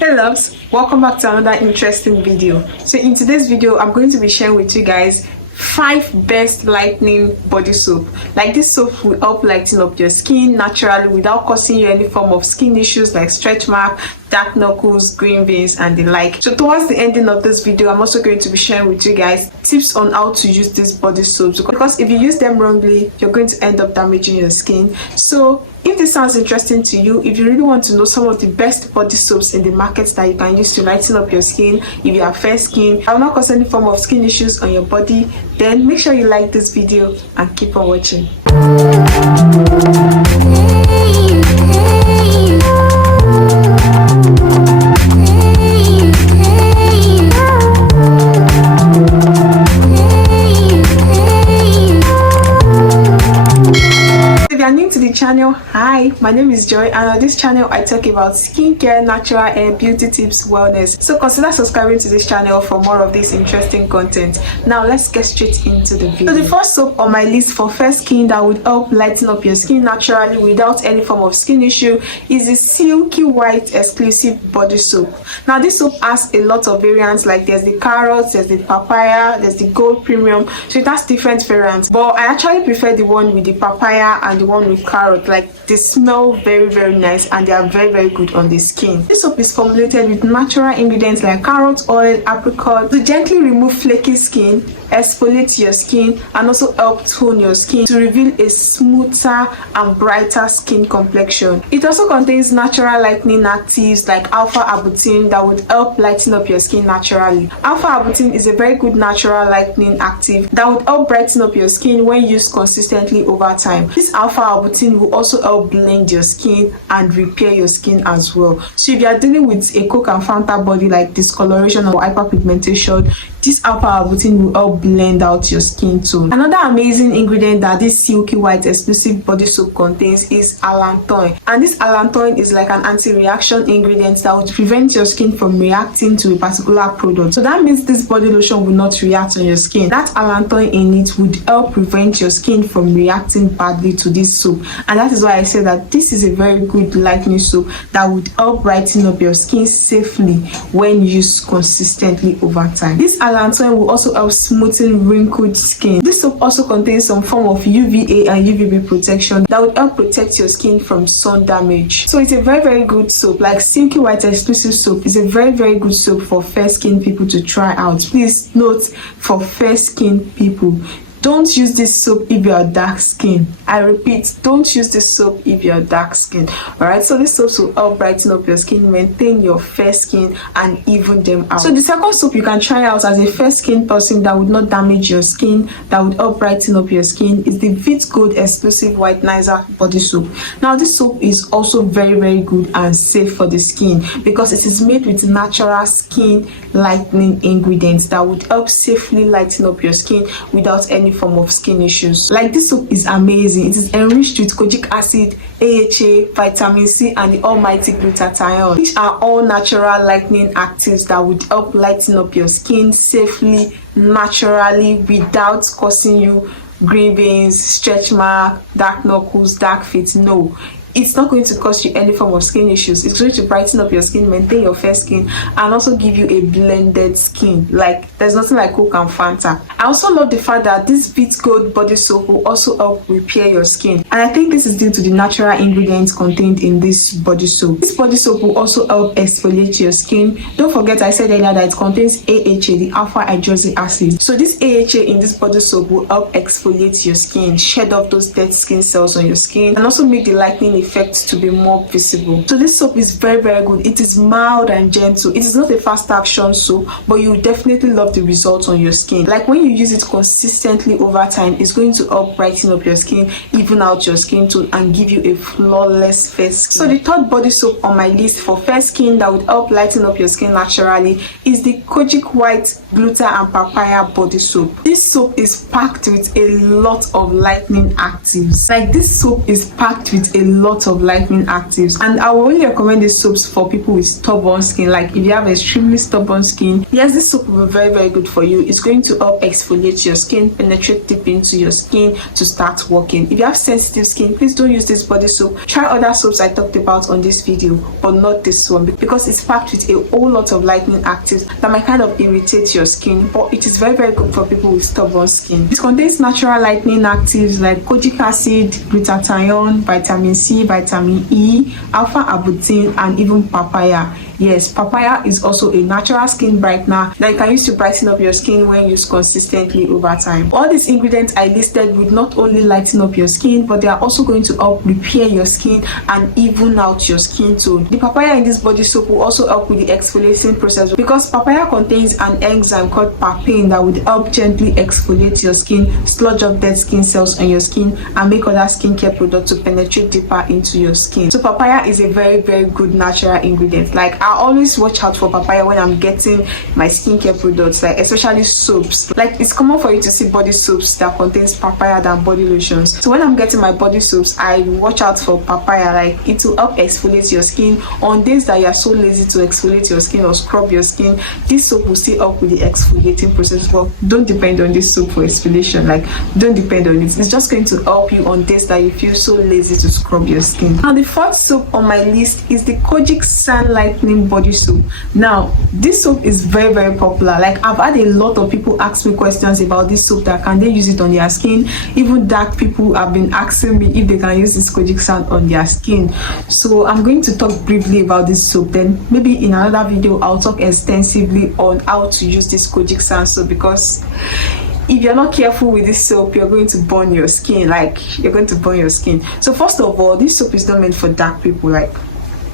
Hey loves, welcome back to another interesting video. So in today's video I'm going to be sharing with you guys 5 best lightening body soap. Like, this soap will help lighten up your skin naturally without causing you any form of skin issues like stretch mark, dark knuckles, green veins and the like. So towards the ending of this video, I'm also going to be sharing with you guys tips on how to use these body soaps, because if you use them wrongly, you're going to end up damaging your skin. So if this sounds interesting to you, if you really want to know some of the best body soaps in the market that you can use to lighten up your skin, if you have fair skin, that will not cause any form of skin issues on your body, then make sure you like this video and keep on watching. Channel, hi, my name is Joy, and on this channel I talk about skincare, natural hair, beauty tips, wellness. So consider subscribing to this channel for more of this interesting content. Now let's get straight into the video. So the first soap on my list for fair skin that would help lighten up your skin naturally without any form of skin issue is the Silky White exclusive body soap. Now this soap has a lot of variants, like there's the carrot, there's the papaya, there's the gold premium, so it has different variants, but I actually prefer the one with the papaya and the one with carrot. Like, they smell very nice and they are very good on the skin. This soap is formulated with natural ingredients like carrot oil, apricot to gently remove flaky skin, exfoliate your skin, and also help tone your skin to reveal a smoother and brighter skin complexion. It also contains natural lightening actives like alpha-arbutin that would help lighten up your skin naturally. Alpha-arbutin is a very good natural lightening active that would help brighten up your skin when used consistently over time. This alpha-arbutin will also help blend your skin and repair your skin as well. So if you are dealing with a Coke and Fanta body like discoloration or hyperpigmentation, this alpha-arbutin will help blend out your skin tone. Another amazing ingredient that this Silky White exclusive body soap contains is allantoin, and this allantoin is like an anti-reaction ingredient that would prevent your skin from reacting to a particular product. So that means this body lotion will not react on your skin. That allantoin in it would help prevent your skin from reacting badly to this soap, and that is why I say that this is a very good lightening soap that would help brighten up your skin safely when used consistently over time. This allantoin will also help smoothen wrinkled skin. This soap also contains some form of UVA and UVB protection that will help protect your skin from sun damage. So it's a very good soap. Like, Silky White exclusive soap is a very good soap for fair skin people to try out. Please note, for fair skin people. Don't use this soap if you are dark skin. I repeat, don't use this soap if you are dark skin. Alright, so this soap will help brighten up your skin, maintain your fair skin and even them out. So the second soap you can try out as a fair skin person that would not damage your skin, that would help brighten up your skin, is the Veetgold exclusive whitenizer body soap. Now this soap is also very good and safe for the skin because it is made with natural skin lightening ingredients that would help safely lighten up your skin without any form of skin issues. Like, this soap is amazing. It is enriched with Kojic acid, AHA, vitamin C and the almighty Gluta-c, which are all natural lightening actives that would help lighten up your skin safely, naturally, without causing you green veins, stretch mark, dark knuckles, dark feet. No, it's not going to cause you any form of skin issues. It's going to brighten up your skin, maintain your fair skin, and also give you a blended skin. Like, there's nothing like Coke and Fanta. I also love the fact that this Veetgold body soap will also help repair your skin, and I think this is due to the natural ingredients contained in this body soap. This body soap will also help exfoliate your skin. Don't forget, I said earlier that it contains AHA, the alpha hydroxy acid. So this AHA in this body soap will help exfoliate your skin, shed off those dead skin cells on your skin, and also make the lightening effect to be more visible. So this soap is very good. It is mild and gentle. It is not a fast action soap, but you will definitely love the results on your skin. Like, when you use it consistently over time, it's going to help brighten up your skin, even out your skin tone, and give you a flawless fair skin. So the third body soap on my list for fair skin that would help lighten up your skin naturally is the Kojic White Gluta and Papaya body soap. This soap is packed with a lot of lightening actives. Like, this soap is packed with a lot lot of lightening actives, and I will only recommend these soaps for people with stubborn skin. Like if you have extremely stubborn skin, yes, this soap will be very, very good for you. It's going to help exfoliate your skin, penetrate deep into your skin to start working. If you have sensitive skin, please don't use this body soap. Try other soaps I talked about on this video, but not this one, because it's packed with a whole lot of lightening actives that might kind of irritate your skin, but it is very, very good for people with stubborn skin. It contains natural lightening actives like Kojic acid, glutathione, vitamin C, vitamin E, alpha arbutin, and even papaya. Yes, papaya is also a natural skin brightener that you can use to brighten up your skin when used consistently over time. All these ingredients I listed would not only lighten up your skin, but they are also going to help repair your skin and even out your skin tone. The papaya in this body soap will also help with the exfoliating process, because papaya contains an enzyme called papain that would help gently exfoliate your skin, sludge up dead skin cells on your skin, and make other skincare products to penetrate deeper into your skin. So papaya is a very, very good natural ingredient. Like I always watch out for papaya when I'm getting my skincare products, like especially soaps. Like it's common for you to see body soaps that contains papaya than body lotions. So when I'm getting my body soaps, I watch out for papaya. Like it will help exfoliate your skin on days that you are so lazy to exfoliate your skin or scrub your skin. This soap will still help with the exfoliating process, but don't depend on this soap for exfoliation. Like don't depend on it. It's just going to help you on days that you feel so lazy to scrub your skin. Now the fourth soap on my list is the Kojic Sun Lightening Body Soap. Now this soap is very, very popular. Like I've had a lot of people ask me questions about this soap, that can they use it on their skin. Even dark people have been asking me if they can use this Kojic Sun on their skin. So I'm going to talk briefly about this soap, then maybe in another video I'll talk extensively on how to use this Kojic Sun soap, because if you're not careful with this soap, you're going to burn your skin. Like you're going to burn your skin. So first of all, this soap is not meant for dark people. Like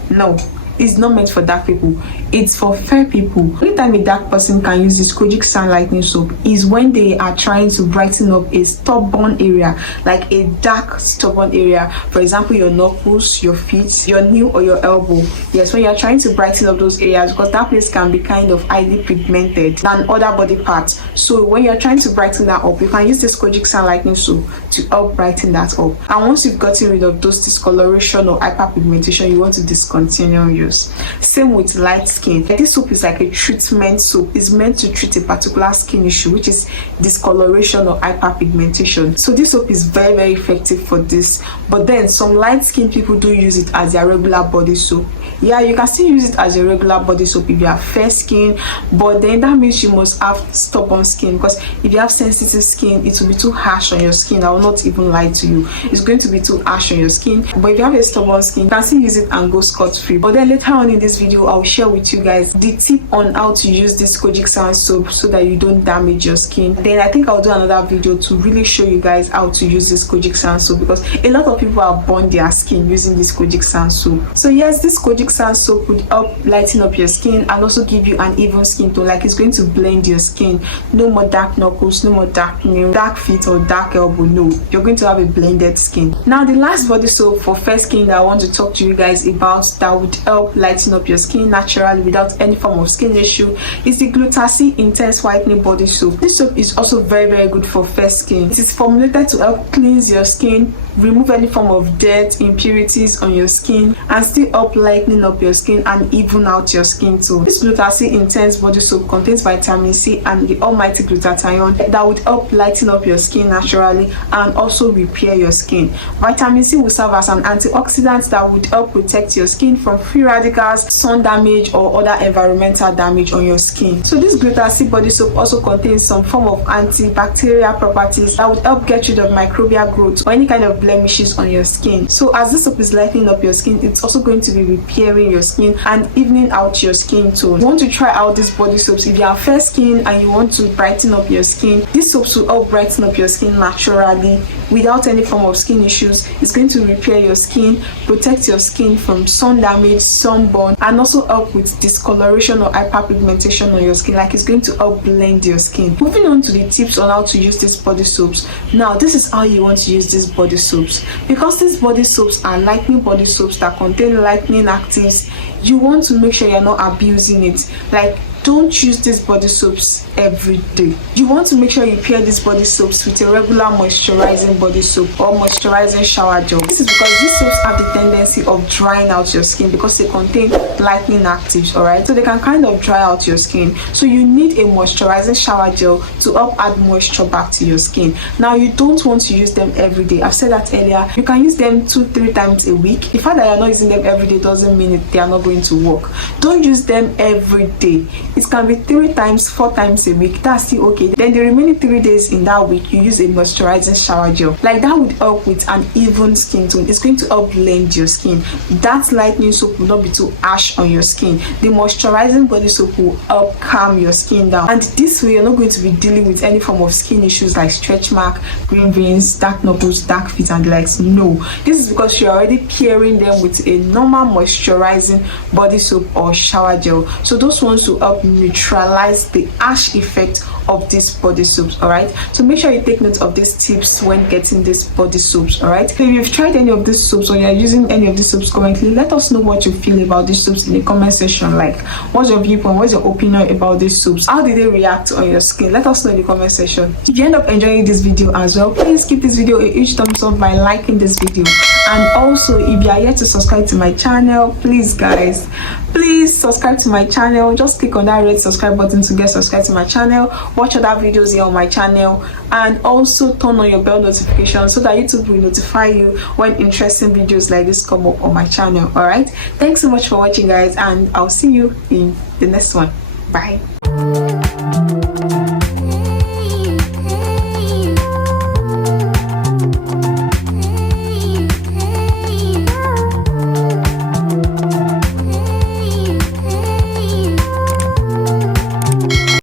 no, it's not meant for dark people. It's for fair people. Only time a dark person can use this Kojic Sun Lightening Soap is when they are trying to brighten up a stubborn area, like a dark stubborn area. For example, your knuckles, your feet, your knee, or your elbow. Yes, when you're trying to brighten up those areas, because that place can be kind of highly pigmented than other body parts. So when you're trying to brighten that up, you can use this Kojic Sun Lightening Soap to help brighten that up. And once you've gotten rid of those discoloration or hyperpigmentation, you want to discontinue use. Same with light skin. This soap is like a treatment soap. It's meant to treat a particular skin issue, which is discoloration or hyperpigmentation. So this soap is very, very effective for this. But then some light skin people do use it as their regular body soap. Yeah, you can still use it as a regular body soap if you have fair skin, but then that means you must have stubborn skin, because if you have sensitive skin, it will be too harsh on your skin. I will not even lie to you, it's going to be too harsh on your skin. But if you have a stubborn skin, you can still use it and go scot-free. But then later on in this video, I'll share with you guys the tip on how to use this Kojic Sun soap so that you don't damage your skin. Then I think I'll do another video to really show you guys how to use this Kojic Sun soap, because a lot of people have burned their skin using this Kojic Sun soap. So yes, this Kojic Sun soap would help lighten up your skin and also give you an even skin tone. Like it's going to blend your skin. No more dark knuckles, no more dark nails, dark feet, or dark elbow. No, you're going to have a blended skin. Now the last body soap for fair skin that I want to talk to you guys about that would help lighten up your skin naturally without any form of skin issue is the Gluta-c Intense Whitening Body Soap. This soap is also very, very good for fair skin. It is formulated to help cleanse your skin, remove any form of dirt, impurities on your skin, and still help lightening up your skin and even out your skin too. This Gluta-c Intense Body Soap contains vitamin C and the almighty glutathione that would help lighten up your skin naturally and also repair your skin. Vitamin C will serve as an antioxidant that would help protect your skin from free radicals, sun damage, or other environmental damage on your skin. So this Gluta-c body soap also contains some form of antibacterial properties that would help get rid of microbial growth or any kind of blemishes on your skin. So as this soap is lightening up your skin, it's also going to be repairing your skin and evening out your skin tone. You want to try out these body soaps if you have fair skin and you want to brighten up your skin. These soaps will help brighten up your skin naturally without any form of skin issues. It's going to repair your skin, protect your skin from sun damage, sunburn, and also help with discoloration or hyperpigmentation on your skin. Like it's going to help blend your skin. Moving on to the tips on how to use these body soaps. Now this is how you want to use these body soaps. Because these body soaps are lightening body soaps that contain lightening actives, you want to make sure you're not abusing it. Like don't use these body soaps every day. You want to make sure you pair these body soaps with a regular moisturizing body soap or moisturizing shower gel. This is because these soaps have the tendency of drying out your skin because they contain lightening actives, all right? So they can kind of dry out your skin. So you need a moisturizing shower gel to help add moisture back to your skin. Now, you don't want to use them every day. I've said that earlier. You can use them 2-3 times a week. The fact that you're not using them every day doesn't mean they are not going to work. Don't use them every day. It can be 3 times, 4 times a week. That's still okay. Then the remaining 3 days in that week, you use a moisturizing shower gel. Like that would help with an even skin tone. It's going to help blend your skin. That lightening soap will not be too harsh on your skin. The moisturizing body soap will help calm your skin down, and this way you're not going to be dealing with any form of skin issues like stretch mark, green veins, dark knuckles, dark feet and legs. No, this is because you're already pairing them with a normal moisturizing body soap or shower gel. So those ones will help neutralize the harsh effect of these body soaps. All right, so make sure you take note of these tips when getting these body soaps. All right, if you've tried any of these soaps or you're using any of these soaps currently, let us know what you feel about these soaps in the comment section. Like, what's your viewpoint, what's your opinion about these soaps? How did they react on your skin? Let us know in the comment section. If you end up enjoying this video as well, please give this video a huge thumbs up by liking this video. And also, if you are yet to subscribe to my channel, please guys, please subscribe to my channel. Just click on that red subscribe button to get subscribed to my channel. Watch other videos here on my channel, and also turn on your bell notification so that YouTube will notify you when interesting videos like this come up on my channel. All right, thanks so much for watching guys, and I'll see you in the next one. Bye.